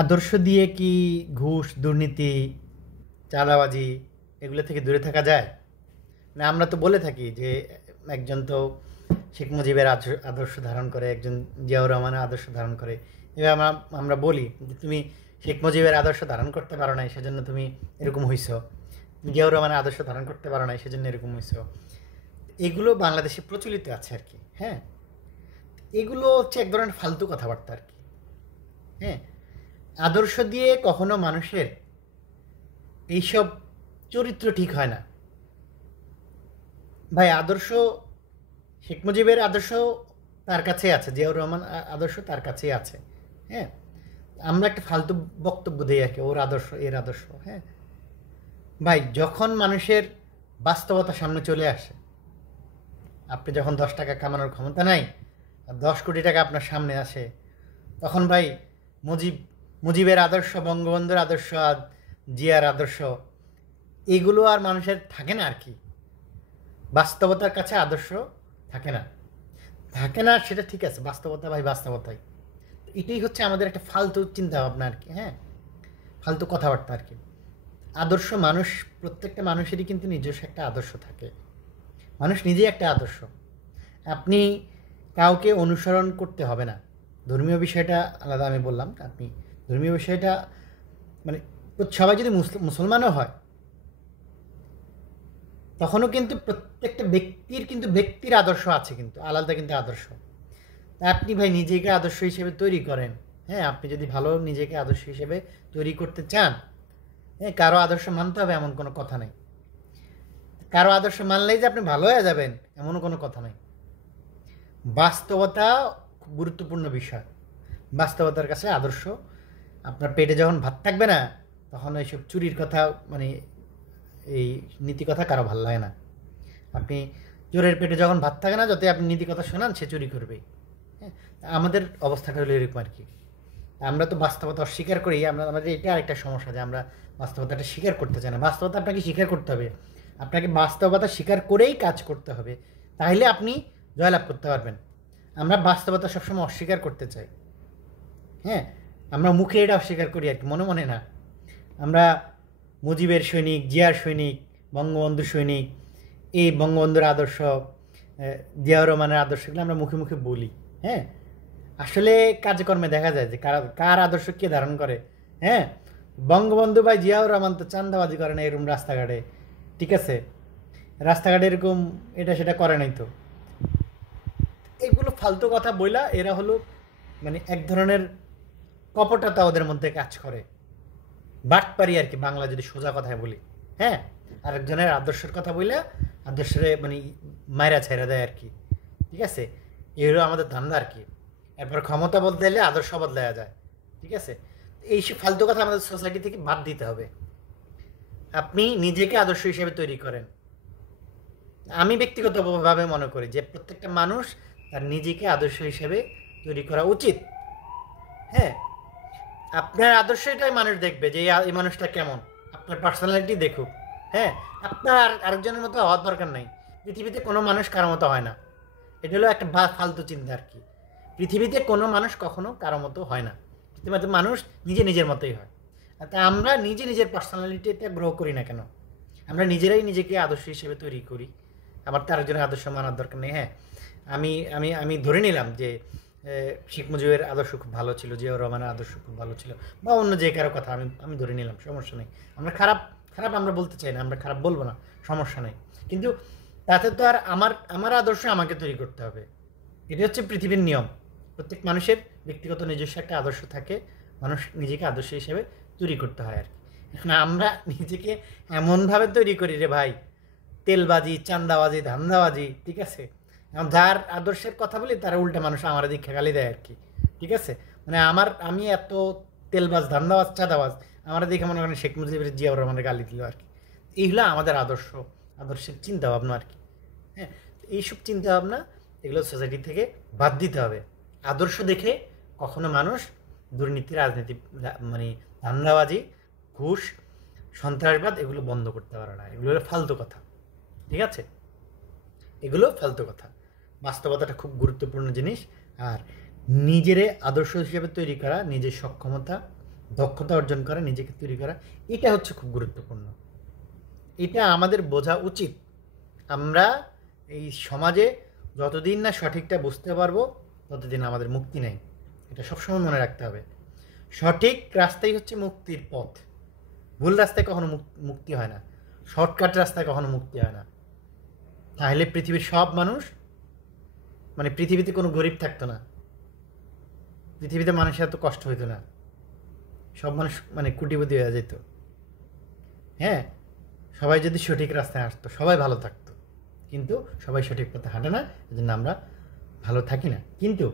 আদর্শ দিয়ে কি ঘুষ, দুর্নীতি, চাঁদাবাজি এগুলো থেকে দূরে থাকা যায়? না, আমরা তো বলে থাকি যে একজন তো শেখ মুজিবের আদর্শ ধারণ করে, একজন জিয়াউর রহমানের আদর্শ ধারণ করে। এবার আমরা আমরা বলি যে তুমি শেখ মুজিবের আদর্শ ধারণ করতে পারো নাই, সেজন্য তুমি এরকম হইছো। জিয়াউর রহমানের আদর্শ ধারণ করতে পারো নাই, সেজন্য এরকম হইছো। এগুলো বাংলাদেশে প্রচলিত আছে আর কি। হ্যাঁ, এগুলো হচ্ছে এক ধরনের ফালতু কথাবার্তা আর কি। হ্যাঁ, আদর্শ দিয়ে কখনো মানুষের এইসব চরিত্র ঠিক হয় না ভাই। আদর্শ, শেখ মুজিবের আদর্শ তার কাছে আছে, জিয়াউর রহমান আদর্শ তার কাছেই আছে। হ্যাঁ, আমরা একটা ফালতু বক্তব্য দিই আর কি, ওর আদর্শ এর আদর্শ। হ্যাঁ ভাই, যখন মানুষের বাস্তবতা সামনে চলে আসে, আপনি যখন 10 টাকা কামানোর ক্ষমতা নাই আর 10 কোটি টাকা আপনার সামনে আসে, তখন ভাই মুজিব মুজিবের আদর্শ, বঙ্গবন্ধুর আদর্শ আর জিয়ার আদর্শ এগুলো আর মানুষের থাকে না আর কি। বাস্তবতার কাছে আদর্শ থাকে না। থাকে না সেটা ঠিক আছে, বাস্তবতা ভাই বাস্তবতাই। এটাই হচ্ছে আমাদের একটা ফালতু চিন্তা ভাবনা আর কি। হ্যাঁ, ফালতু কথাবার্তা আর কি। আদর্শ মানুষ, প্রত্যেকটা মানুষেরই কিন্তু নিজস্ব একটা আদর্শ থাকে। মানুষ নিজেই একটা আদর্শ। আপনি কাউকে অনুসরণ করতে হবে না। ধর্মীয় বিষয়টা আলাদা, আমি বললাম। আপনি ধর্মীয় বিষয়টা মানে সবাই যদি মুসলমানও হয়, তখনও কিন্তু প্রত্যেকটা ব্যক্তির কিন্তু ব্যক্তির আদর্শ আছে, কিন্তু আলাদা কিন্তু আদর্শ। তা আপনি ভাই নিজেকে আদর্শ হিসেবে তৈরি করেন। হ্যাঁ, আপনি যদি ভালো নিজেকে আদর্শ হিসেবে তৈরি করতে চান, হ্যাঁ, কারো আদর্শ মানতে হবে এমন কোনো কথা নেই। কারো আদর্শ মানলেই যে আপনি ভালো হয়ে যাবেন এমনও কোনো কথা নেই। বাস্তবতা খুব গুরুত্বপূর্ণ বিষয়। বাস্তবতার কাছে আদর্শ। আপনার পেটে যখন ভাত থাকবে না, তখন এইসব চুরির কথা, মানে এই নীতি কথা কারো ভালো লাগে না। আপনি চোরের পেটে যখন ভাত থাকে না, যতই আপনি নীতি কথা শোনান, সে চুরি করবেই। হ্যাঁ, আমাদের অবস্থাটা হলো এরকম আর কি। আমরা তো বাস্তবতা অস্বীকার করি। আমাদের এটা আরেকটা সমস্যা যে আমরা বাস্তবতাটা স্বীকার করতে চাই না। বাস্তবতা আপনাকে স্বীকার করতে হবে। আপনাকে বাস্তবতা স্বীকার করেই কাজ করতে হবে, তাহলে আপনি জয়লাভ করতে পারবেন। আমরা বাস্তবতা সবসময় অস্বীকার করতে চাই। হ্যাঁ, আমরা মুখে এটা অস্বীকার করি আর কি, মনে মনে না। আমরা মুজিবের সৈনিক, জিয়ার সৈনিক, বঙ্গবন্ধুর সৈনিক, এই বঙ্গবন্ধুর আদর্শ, জিয়াউর রহমানের আদর্শগুলো আমরা মুখে মুখে বলি। হ্যাঁ, আসলে কাজকর্মে দেখা যায় যে কার আদর্শ কে ধারণ করে। হ্যাঁ, বঙ্গবন্ধু ভাই জিয়াউর রহমান তো চান্দাবাজি করে না এরকম রাস্তাঘাটে, ঠিক আছে? রাস্তাঘাটে এরকম এটা সেটা করে নাই তো। এগুলো ফালতু কথা বইলা এরা হলো মানে এক ধরনের কপটতা ওদের মধ্যে কাজ করে, বাটপারি আর কি, বাংলা যদি সোজা কথায় বলি। হ্যাঁ, আরেকজনের আদর্শের কথা বললে আদর্শরে মানে মায়েরা ছেড়ে দেয় আর কি, ঠিক আছে? এই হলো আমাদের ধান্দা আর কি। এরপর ক্ষমতা বদলে এলে আদর্শ বদলায়া যায়, ঠিক আছে? এইসব ফালতু কথা আমাদের সোসাইটি থেকে বাদ দিতে হবে। আপনি নিজেকে আদর্শ হিসেবে তৈরি করেন। আমি ব্যক্তিগতভাবে মনে করি যে প্রত্যেকটা মানুষ তার নিজেকে আদর্শ হিসেবে তৈরি করা উচিত। হ্যাঁ, আপনার আদর্শটাই মানুষ দেখবে যে এই মানুষটা কেমন, আপনার পার্সোনালিটি দেখুক। হ্যাঁ, আপনার আরেকজনের মতো হওয়ার দরকার নাই। পৃথিবীতে কোনো মানুষ কারো মতো হয় না। এটা হলো একটা ফালতু চিন্তা আর কি। পৃথিবীতে কোনো মানুষ কখনো কারো মতো হয় না। পৃথিবীতে মানুষ নিজে নিজের মতোই হয়। তা আমরা নিজে নিজের পার্সোনালিটিটা গ্রো করি না কেন? আমরা নিজেরাই নিজেকে আদর্শ হিসেবে তৈরি করি। আমার তো আরেকজনের আদর্শ মানার দরকার নেই। হ্যাঁ, আমি আমি আমি ধরে নিলাম যে শেখ মুজিবের আদর্শ খুব ভালো ছিল, জিয়াউর রহমানের আদর্শ খুব ভালো ছিল, বা অন্য যে কারো কথা আমি আমি ধরে নিলাম, সমস্যা নেই। আমরা খারাপ খারাপ আমরা বলতে চাই না, আমরা খারাপ বলবো না, সমস্যা নেই। কিন্তু তাতে তো আর আমার আমার আদর্শ আমাকে তৈরি করতে হবে। এটা হচ্ছে পৃথিবীর নিয়ম। প্রত্যেক মানুষের ব্যক্তিগত নিজস্ব একটা আদর্শ থাকে। মানুষ নিজেকে আদর্শ হিসেবে তৈরি করতে হয় আর কি। এখন আমরা নিজেকে এমনভাবে তৈরি করি রে ভাই, তেলবাজি, চান্দাবাজি, ধান্দাবাজি, ঠিক আছে? এখন যার আদর্শের কথা বলি তারা উল্টা মানুষ আমার দীক্ষা গালি দেয় আর কি, ঠিক আছে? মানে আমি এত তেলবাজ, ধান্দাবাজ, চাঁদাবাজ, আমার দেখে মনে করেন শেখ মুজিবের, জিয়াউর রহমানের গালি দিল আর কি। এই হলো আমাদের আদর্শ, আদর্শের চিন্তা ভাবনা আর কি। হ্যাঁ, এইসব চিন্তা ভাবনা এগুলো সোসাইটি থেকে বাদ দিতে হবে। আদর্শ দেখে কখনো মানুষ দুর্নীতি, রাজনীতি, মানে ধান্দাবাজি, ঘুষ, সন্ত্রাসবাদ এগুলো বন্ধ করতে পারে না। এগুলো হলো ফালতু কথা, ঠিক আছে? এগুলো ফালতু কথা। বাস্তবতাটা খুব গুরুত্বপূর্ণ জিনিস। আর নিজেরে আদর্শ হিসেবে তৈরি করা, নিজের সক্ষমতা দক্ষতা অর্জন করা, নিজেকে তৈরি করা, এটা হচ্ছে খুব গুরুত্বপূর্ণ। এটা আমাদের বোঝা উচিত। আমরা এই সমাজে যতদিন না সঠিকটা বুঝতে পারবো ততদিন আমাদের মুক্তি নেই। এটা সবসময় মনে রাখতে হবে। সঠিক রাস্তাই হচ্ছে মুক্তির পথ। ভুল রাস্তায় কখনো মুক্তি হয় না, শর্টকাট রাস্তায় কখনো মুক্তি হয় না। তাহলে পৃথিবীর সব মানুষ, মানে পৃথিবীতে কোনো গরিব থাকতো না, পৃথিবীতে মানুষের এত কষ্ট হইতো না, সব মানুষ মানে কোটিপতি হয়ে যেত। হ্যাঁ, সবাই যদি সঠিক রাস্তায় আসতো সবাই ভালো থাকতো, কিন্তু সবাই সঠিক পথে হাঁটে না, এজন্য আমরা ভালো থাকি না। কিন্তু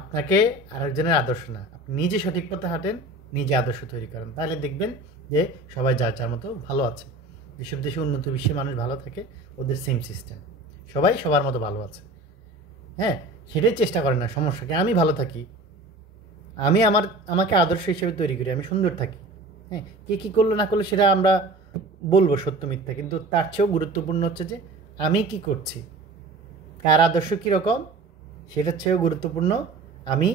আপনাকে আরেকজনের আদর্শ না, আপনি নিজে সঠিক পথে হাঁটেন, নিজে আদর্শ তৈরি করেন, তাহলে দেখবেন যে সবাই যার যার মতো ভালো আছে। যেসব দেশে উন্নত বিশ্বে মানুষ ভালো থাকে, ওদের সেম সিস্টেম, সবাই সবার মতো ভালো আছে। হ্যাঁ, সেটাই চেষ্টা করেন না, সমস্যা কি, আমি ভালো থাকি, আমি আমাকে আদর্শ হিসেবে তৈরি করি, আমি সুন্দর থাকি। হ্যাঁ, কে কী করলো না করলো সেটা আমরা বলবো সত্য মিথ্যা, কিন্তু তার চেয়েও গুরুত্বপূর্ণ হচ্ছে যে আমি কি করছি, কার আদর্শ কীরকম, সেটার চেয়েও গুরুত্বপূর্ণ আমি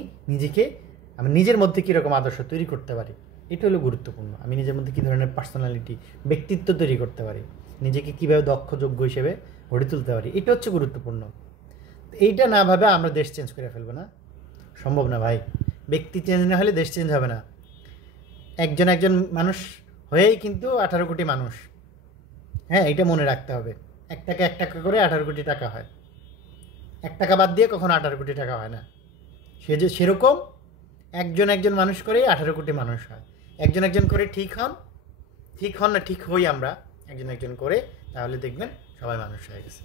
নিজের মধ্যে কীরকম আদর্শ তৈরি করতে পারি, এটা হলো গুরুত্বপূর্ণ। আমি নিজের মধ্যে কী ধরনের পার্সোনালিটি, ব্যক্তিত্ব তৈরি করতে পারি, নিজেকে কীভাবে দক্ষ যোগ্য হিসেবে গড়ে তুলতে পারি, এটা হচ্ছে গুরুত্বপূর্ণ। এইটা না ভাবে আমরা দেশ চেঞ্জ করে ফেলবো না, সম্ভব না ভাই। ব্যক্তি চেঞ্জ না হলে দেশ চেঞ্জ হবে না। একজন মানুষ হয়েই কিন্তু 18 কোটি মানুষ। হ্যাঁ, এটা মনে রাখতে হবে। 1 টাকা করে 18 কোটি টাকা হয়, 1 টাকা বাদ দিয়ে কখনো 18 কোটি টাকা হয় না। সেরকম একজন মানুষ করেই 18 কোটি মানুষ হয়। একজন করে ঠিক হন না ঠিক হই আমরা একজন করে, তাহলে দেখবেন সবাই মানুষ হয়ে গেছে।